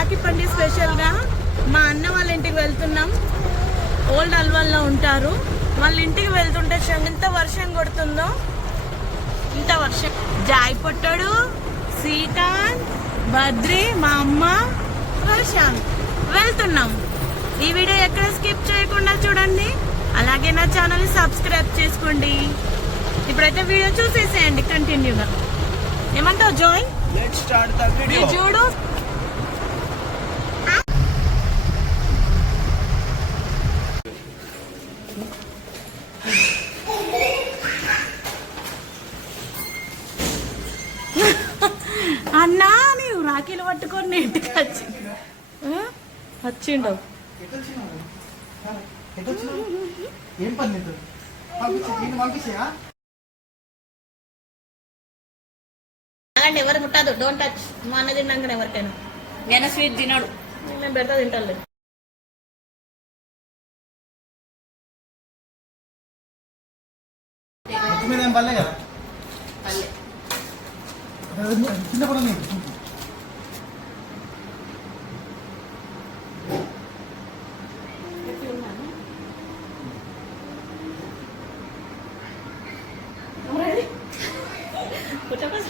రాఖీ పండుగ స్పెషల్గా మా అన్న వాళ్ళ ఇంటికి వెళ్తున్నాం. ఓల్డ్ అల్వాల్లో ఉంటారు. వాళ్ళ ఇంటికి వెళ్తుంటే ఎంత వర్షం కొడుతుందో. ఇంత వర్షం. జాయ్ పొట్టడు శ్రీకాంత్ బద్రి మా అమ్మ వర్షాంత్ వెళ్తున్నాం. ఈ వీడియో ఎక్కడ స్కిప్ చేయకుండా చూడండి. అలాగే నా ఛానల్ సబ్స్క్రైబ్ చేసుకోండి. ఇప్పుడైతే వీడియో చూసేసేయండి కంటిన్యూగా. ఏమంటావు జాయ్? లెట్స్ స్టార్ట్ ద ఇది వీడియో చూడు అన్నా నీవు రాఖీలు పట్టుకొని నీ ఇంటికి వచ్చి ఆ? ఏం పని అలాంటి ఎవరు ముట్టదు డోంట్ టచ్ మా అన్న తిన్నాక ఎవరికైనా. నేను స్వీట్ తినడు. నేను పెడతా తింటాను ముక్కు మీద ఏం పర్లే కదా? కింద కూడా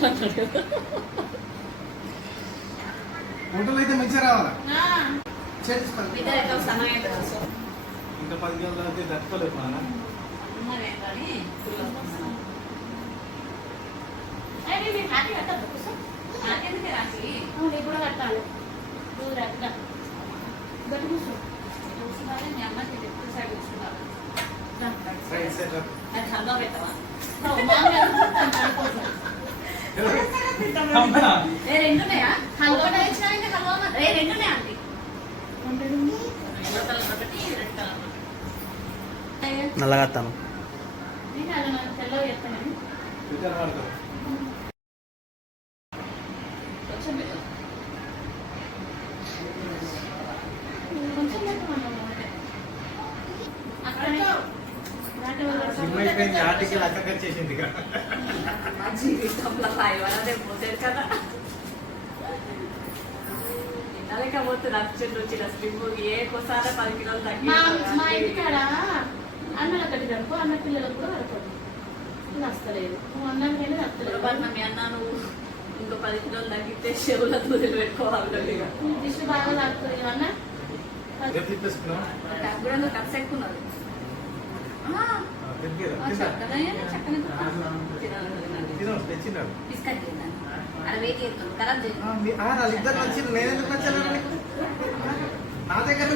నీకు ఫోటోలు అయితే మంచిగా రావాలా ఇంకా పది గంటలు అయితే రా. అమ్మా, రెండున్నాయా హల్వా ఇచ్చినా ఇంకా హల్వా రే రెండున్నాయా అండి నల్లగత్తాను నేను అలా నాకు తెల్లగా చెప్తాను ఇద్దరు వాడుకో. కొంచెం పెట్టు. కొంచెం పెట్టమన్నాను అంటే. అక్కడే దాటి వల్ల సిమ్ అయిపోయింది ఆర్టికల్ అక్కడ చేసింది ఇక. మా జీవితంలో హైవనదే పోతారు కదా. తినలేకపోతే నచ్చింది వచ్చిన స్లిమ్ ఏకోసారి పది కిలోలు తగ్గి మా అన్న పిల్లలకు కూడా నువ్వు వస్తలేదు పొరపాటున మీ అన్న నువ్వు ఇంకో పది కిలోలు తగ్గితే చెవుల దూదులు పెట్టుకోవాలి ఇక. దిష్టి బాగా అన్న వాళ్ళిద్దరు వచ్చిండ్రు, నేను ఎందుకు నచ్చలేదు నీకు? నా దగ్గర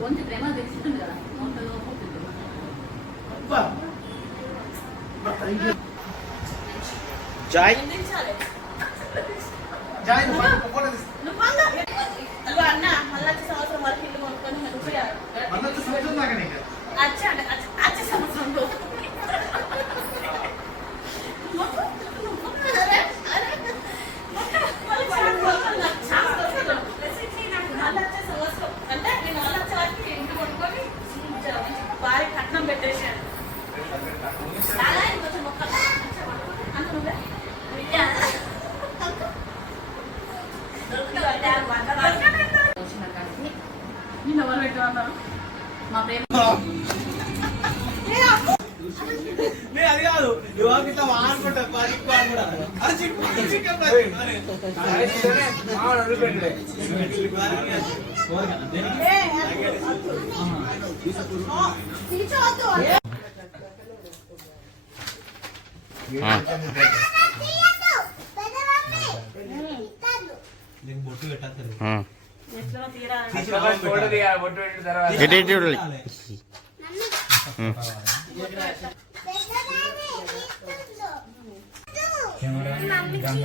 కొంచెం ప్రేమ తెలుస్తుంది కదా. జాయ్. జాయ్, ఫోటో నువ్వే విద్య. వచ్చిన కాడికి నిన్న ఎవరు పెట్టమన్నారు. మా ప్రేమ నేను అది కాదు ఇవాళ ఇట్లా వాడుకుంటా కూడా అది చికెన్ పది నేను బొట్టు పెట్టాలి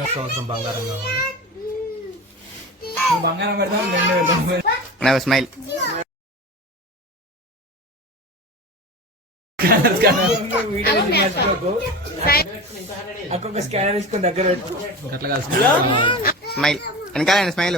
సంవత్సరం బంగారం కావాలి బంగారం నా స్మైల్ ఒక్కొక్క స్కానర్ తీసుకొని దగ్గర పెట్టు అట్లా కాదు స్మైల్ వెనకాల స్మైల్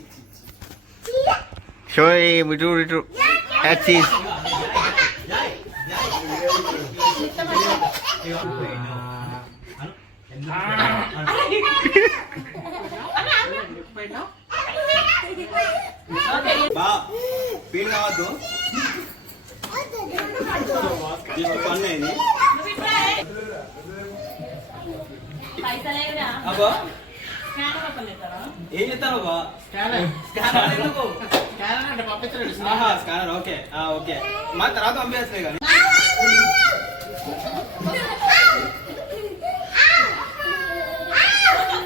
షో ఇటు ఇటు it. బా పీడి కావద్దు. జస్ట్ పైసలే కూడా అబ్బా. ఏం చెప్తాను స్కానర్. ఎందుకు? ఆహా స్కానర్. ఓకే. ఆ, ఓకే. మా తర్వాత పంపించలే కానీ.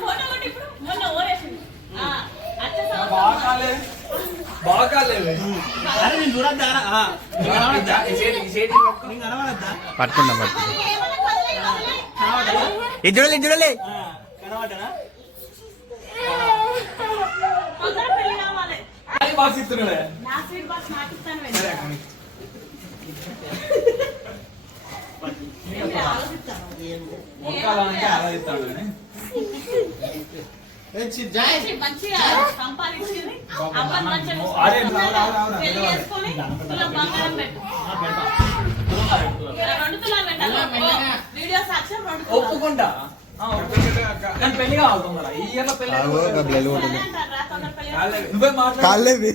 ఫోటో కొట్టి ఇప్పుడు మొన్న ఓరేసింది. ఆ, అచ్చ సంవత్సరం బాగా కాలే బాగా కాలేదు అరే నేను చూడద్దా ఆ, నీకు కనబడద్దా? ఈ చేతి ఈ చేతి పట్టుకో. నీకు కనబడద్దా పట్టుకుందాం పట్టుకుందాం ఏమన్నా వదిలేయ్, వదిలేయ్. కనబడదా ఇది చూడాలి ఇది చూడాలి ఆ, కనబడ్డానా తొందర పెళ్ళి కావాలి అది బాక్స్ ఇస్తున్నాడే. నా స్వీట్ బాక్స్ నాకు ఇస్తాను ఆలోచిస్తాను. కానీ. ఒప్పుకుంటా. పెళ్ళి కావాలి మరి ఈ ఇయర్లో పెళ్ళి ఆగు, ఒక బ్లెల్ సరే కొట్టింది. అంటారా? తొందర పెళ్ళి కాలేదు. నువ్వే మాట్లాడు కాలేవి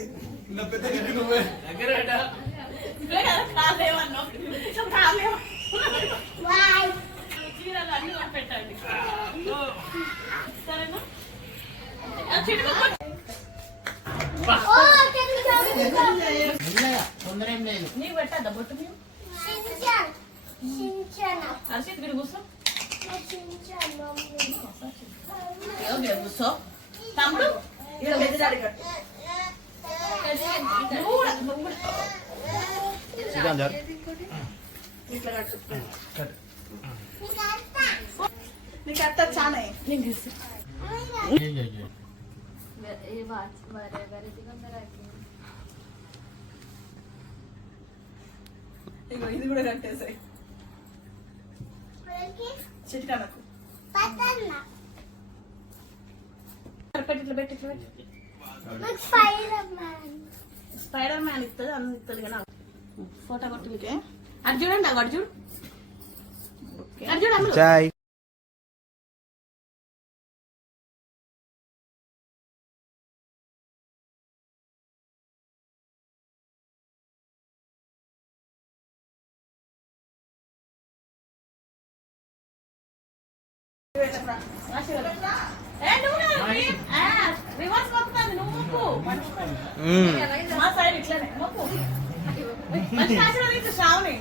నా పెద్ద గిఫ్ట్ నువ్వే ఇప్పుడే కదా కాలేవన్నావు. సో కాలేవు. చీరలు అన్ని కొనిపెట్టండి. సరేనా? ఆ చిటుకు కొట్టు. నీకు పెట్టద్దా బొట్టు ఇక్కడ కూర్చో కూర్చో. తమ్ముడు నీకు అత్త. ఇగో ఇది కూడా కట్టేసాయి. చిటికనకు. పెట్టి ఇట్లా పెట్టి ఇట్లా పెట్టి. స్పైడర్ మ్యాన్ ఇస్తుంది అన్ని ఇస్తుంది కానీ ఫోటో కొట్టి మీకే. అటు చూడండి అటు చూడు అటు చూడు మా సైడ్ ఇట్లనే. మొక్కు. మంచి శ్రావణి.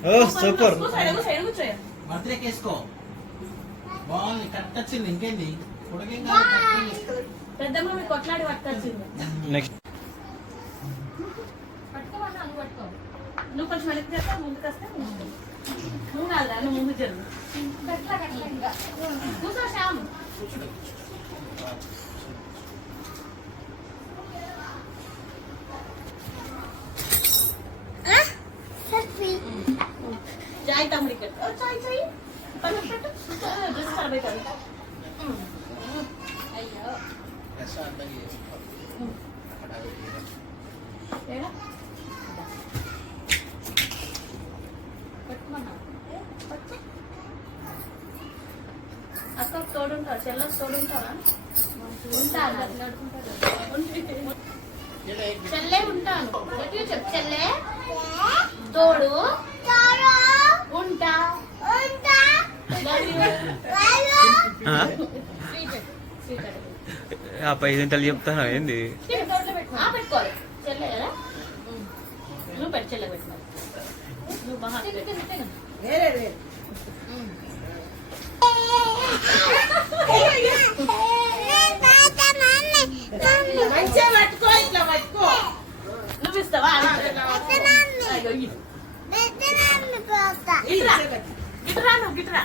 ఓ సూపర్. వేసుకో బాగుంది కరెక్ట్ వచ్చింది ఇంకేంది? పెద్దమ్మ మీకు కొట్లాడి పట్టుకొచ్చింది. నెక్స్ట్. పట్టుకోమన్నా నువ్వు పట్టుకో. నువ్వు కొంచెం వెనక్కి చేస్తా ముందుకు వస్తే నువ్వు కాదురా నువ్వు ముందు జరుగు. కూర్చో శ్యామ్ జాయ్ తమ్ముడి ఇక్కడ ఓ, చాయ్ చాయ్ పన్ను పెట్టు డ్రెస్ ఖరాబ్ అవుతుంది అయ్యో ఏడా పట్టుమన్నా పట్టు అక్క తోడుంటావా చెల్ల తోడుంటావా చెల్లే ఉంటాను గట్టిగా చెప్పు చెల్లే తోడు ఉంటా ఆ పై చెప్తాను ఏంది? పెట్టుకోవాలి. చెల్లె కదా? నువ్వు పెట్టు చెల్లె పెట్టిన నువ్వు బాగా పెట్టు. మంచిగా పట్టుకో ఇట్లా పట్టుకో. నువ్వు ఇస్తావా? గిట్రా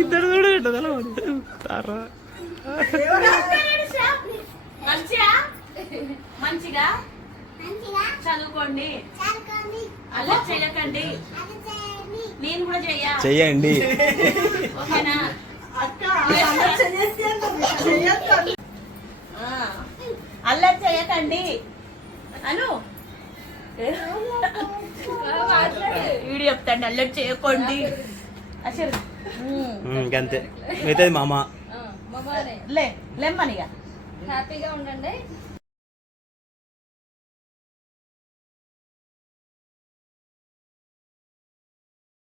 ఇద్దరు చూడ తారా. మంచిగా? మంచిగా? చదువుకోండి. అలా చేయకండి. నేను కూడా చెయ్య. చెయ్యండి. ఓకేనా? అల్లరి చేయకండి. అను వీడియో చెప్తాండి అల్లరి చేయకండి. అసలు. ఇంకంతే. మిగతాది మామ. లే లెమ్మనిగా హ్యాపీగా ఉండండి.